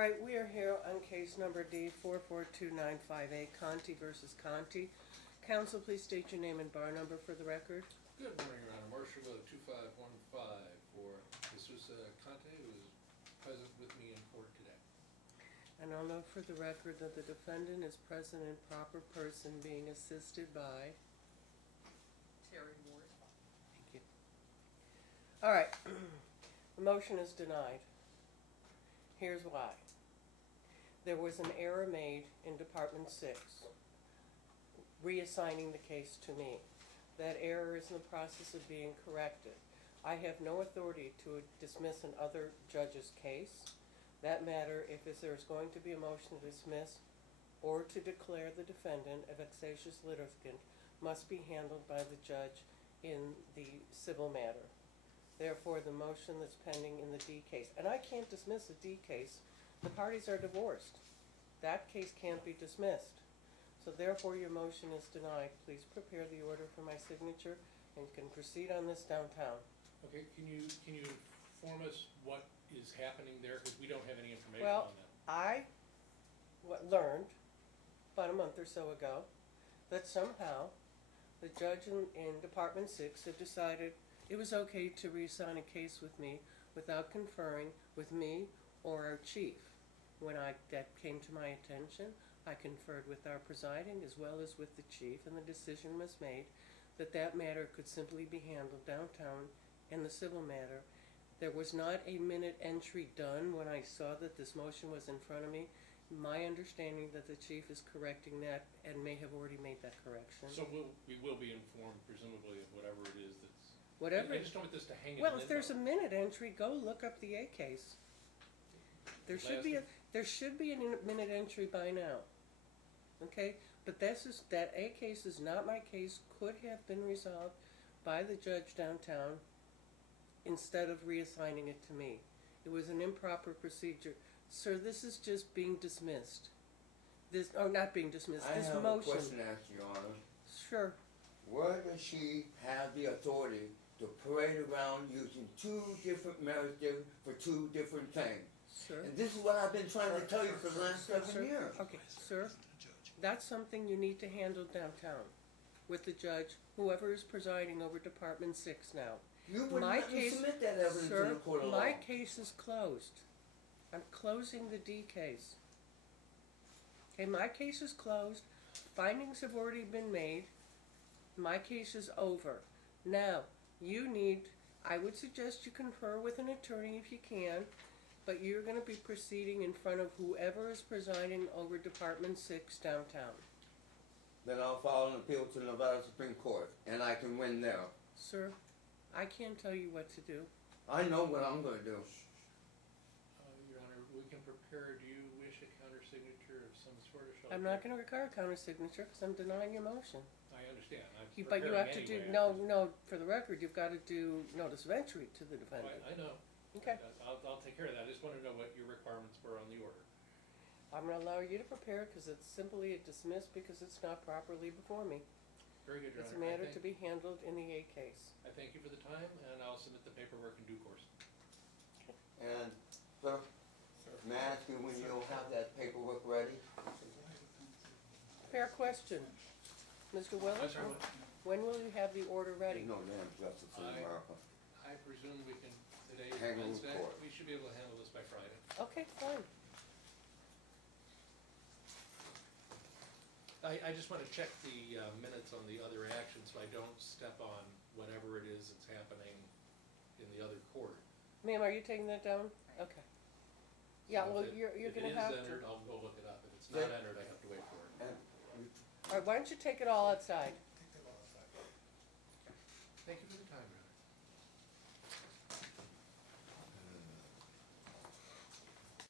right, we are here on case number D442958, Conte versus Conte. Counsel, please state your name and bar number for the record. Good morning, Your Honor. Marshall 2515 for Jesus Conte, who is present with me in court today. And I'll note for the record that the defendant is present in proper person being assisted by Terry Ward. Thank you. All right, the motion is denied. Here's why. There was an error made in Department 6, reassigning the case to me. That error is in the process of being corrected. I have no authority to dismiss another judge's case. That matter, if there's going to be a motion to dismiss or to declare the defendant a vexatious litigant, must be handled by the judge in the civil matter. Therefore, the motion that's pending in the D case, and I can't dismiss a D case, the parties are divorced. That case can't be dismissed. So therefore, your motion is denied. Please prepare the order for my signature and can proceed on this downtown. Okay, can you inform us what is happening there? Because we don't have any information Well, on that. I learned about a month or so ago that somehow the judge in Department 6 had decided it was okay to reassign a case with me without conferring with me or our chief. When that came to my attention, I conferred with our presiding as well as with the chief, and the decision was made that that matter could simply be handled downtown in the civil matter. There was not a minute entry done when I saw that this motion was in front of me. My understanding that the chief is correcting that and may have already made that correction. So we will be informed, presumably, of whatever it is that's... Whatever. I just don't want this to hang in Well, limbo. if there's a minute entry, go look up the A case. There should be a minute entry by now. Okay, but that A case is not my case. Could have been resolved by the judge downtown instead of reassigning it to me. It was an improper procedure, sir. This is just being dismissed. Not being dismissed. This motion. I have a question to ask, Your Honor. Sure. Where does she have the authority to parade around using two different merits for two different things? Sir. And this is what I've been trying to tell you for the last 7 years. Okay, sir. That's something you need to handle downtown with the judge, whoever is presiding over Department 6 now. You wouldn't let me submit that evidence sir, in the court of law. my case is closed. I'm closing the D case. Okay, my case is closed. Findings have already been made. My case is over. Now, I would suggest you confer with an attorney if you can, but you're going to be proceeding in front of whoever is presiding over Department 6 downtown. Then I'll file an appeal to the Nevada Supreme Court, and I can win there. Sir, I can't tell you what to do. I know what I'm going to do. Your Honor, we can prepare. Do you wish a counter-signature of some sort? I'm not going to require a counter-signature because I'm denying your motion. I understand. But you have to do, no, for the record, you've got to do notice of entry to the defendant. I know. Okay. I'll take care of that. I just want to know what your requirements were on the order. I'm going to allow you to prepare because it's simply a dismiss because it's not properly before me. Very good, Your It's a Honor. matter to be handled in the A case. I thank you for the time, and I'll submit the paperwork in due course. And, sir, may I ask you when you'll have that paperwork ready? Fair question. Mr. Willis, Yes, sir. when will you have the order ready? There's no damn justice in America. I presume we can, today is Handle in Wednesday, court. we should be able to handle this by Friday. Okay, fine. I just want to check the minutes on the other action so I don't step on whatever it is that's happening in the other court. Ma'am, are you taking that down? Okay. Yeah, So well, if you're going to have If it is entered, to. I'll go look it up. If it's not entered, I have to wait for it. And All right, why don't you take it all outside?